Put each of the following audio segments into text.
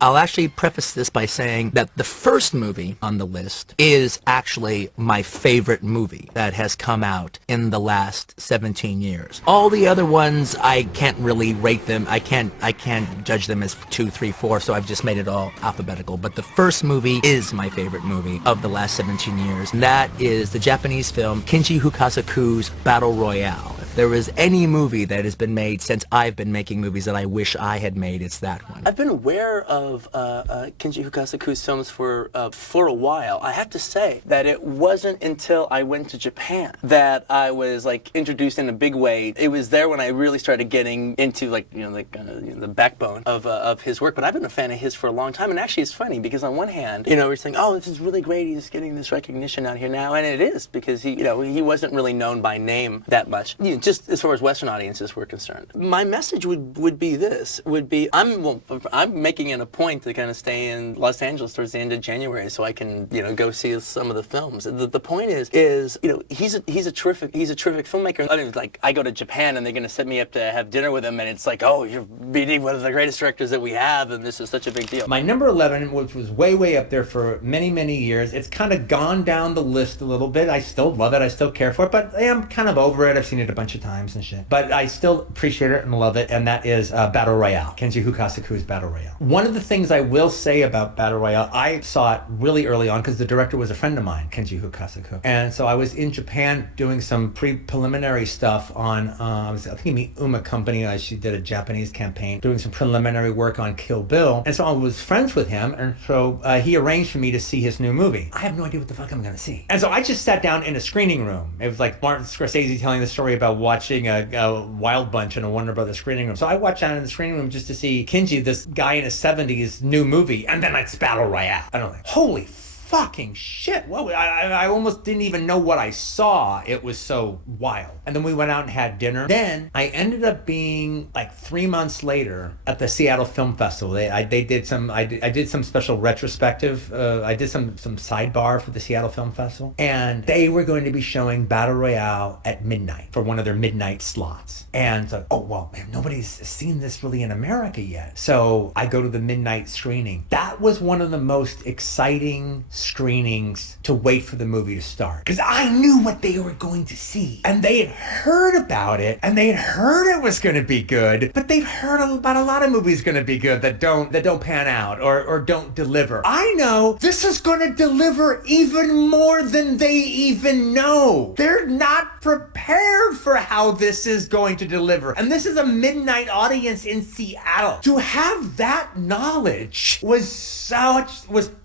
I'll actually preface this by saying that the first movie on the list is actually my favorite movie that has come out in the last 17 years. All the other ones, I can't really rate them. I can't judge them as 2, 3, 4, so I've just made it all alphabetical. But the first movie is my favorite movie of the last 17 years, and that is the Japanese film Kinji Fukasaku's Battle Royale. If there is any movie that has been made since I've been making movies that I wish I had made, it's that one. I've been aware of Kinji Fukasaku's films for a while. I have to say that it wasn't until I went to Japan that I was like introduced in a big way. It was there when I really started getting into the backbone of his work. But I've been a fan of his for a long time, and actually it's funny because on one hand, we're saying, oh, this is really great. He's getting this recognition out here now, and it is because he wasn't really known by name that much, just as far as Western audiences were concerned. My message would be this: I'm making it a point to kind of stay in Los Angeles towards the end of January so I can go see some of the films. The point is he's a terrific filmmaker. I mean, like I go to Japan and they're going to set me up to have dinner with him, and it's like, oh, you're meeting one of the greatest directors that we have, and this is such a big deal. My number 11, which was way up there for many years, it's kind of gone down the list a little bit. I still love it. I still care for it, but I'm kind of over it. I've seen it a bunch of times and shit. But I still appreciate it and love it, and that is Battle Royale. Kenji Fukasaku's Battle Royale. One of the things I will say about Battle Royale, I saw it really early on because the director was a friend of mine, Kinji Fukasaku. And so I was in Japan doing some preliminary stuff on, I think he Uma Company. She did a Japanese campaign, doing some preliminary work on Kill Bill. And so I was friends with him, and so he arranged for me to see his new movie. I have no idea what the fuck I'm going to see. And so I just sat down in a screening room. It was like Martin Scorsese telling the story about watching a Wild Bunch in a Warner Brothers screening room. So I watched down in the screening room just to see Kinji, this guy in his 70s, new movie, and then it's Battle Royale. I don't know. Holy fucking shit. Well, I almost didn't even know what I saw. It was so wild. And then we went out and had dinner. Then I ended up being like 3 months later at the Seattle Film Festival. I did some special retrospective. I did some sidebar for the Seattle Film Festival, and they were going to be showing Battle Royale at midnight for one of their midnight slots. And so, oh well, man, nobody's seen this really in America yet. So I go to the midnight screening. That was one of the most exciting screenings to wait for the movie to start, because I knew what they were going to see, and they had heard about it, and they had heard it was going to be good, but they've heard about a lot of movies going to be good that don't pan out or don't deliver. I know this is going to deliver even more than they even know. They're not prepared for how this is going to deliver, and this is a midnight audience in Seattle. To have that knowledge was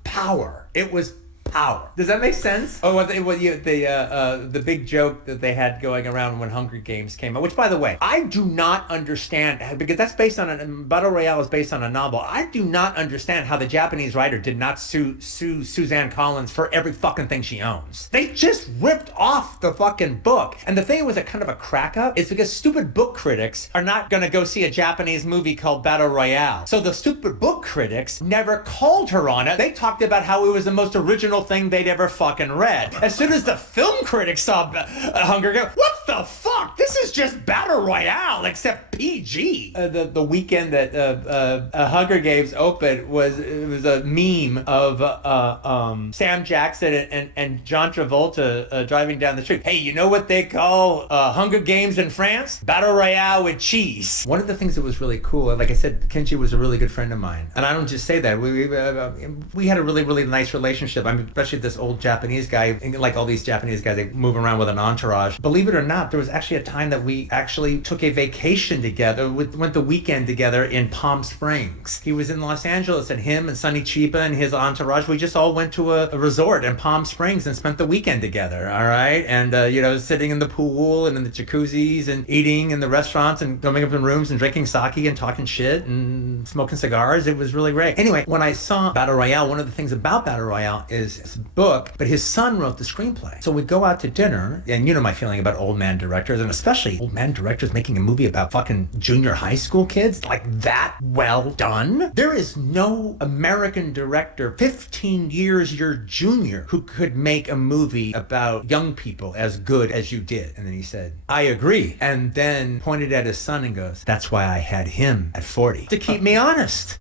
power. It was power. Does that make sense? Oh, the big joke that they had going around when Hunger Games came out, which, by the way, I do not understand, because that's based on Battle Royale is based on a novel. I do not understand how the Japanese writer did not sue Suzanne Collins for every fucking thing she owns. They just ripped off the fucking book. And the thing was a kind of a crack up is because stupid book critics are not going to go see a Japanese movie called Battle Royale. So the stupid book critics never called her on it. They talked about how it was the most original thing they'd ever fucking read. As soon as the film critics saw Hunger Games, what the fuck? This is just Battle Royale except PG. The weekend that Hunger Games opened was a meme of Sam Jackson and John Travolta driving down the street. Hey, you know what they call Hunger Games in France? Battle Royale with cheese. One of the things that was really cool, like I said, Kinji was a really good friend of mine, and I don't just say that. We had a really nice relationship. I mean, especially this old Japanese guy, like all these Japanese guys, they move around with an entourage. Believe it or not, there was actually a time that we actually took a vacation together, went the weekend together in Palm Springs. He was in Los Angeles, and him and Sonny Chiba and his entourage, we just all went to a resort in Palm Springs and spent the weekend together, all right? And, sitting in the pool and in the jacuzzis and eating in the restaurants and going up in rooms and drinking sake and talking shit and smoking cigars. It was really great. Anyway, when I saw Battle Royale, one of the things about Battle Royale is it's a book, but his son wrote the screenplay. So we'd go out to dinner, and you know my feeling about old man directors, and especially old man directors making a movie about fucking junior high school kids, like that well done. There is no American director 15 years your junior who could make a movie about young people as good as you did. And then he said, I agree. And then pointed at his son and goes, that's why I had him at 40, to keep me honest.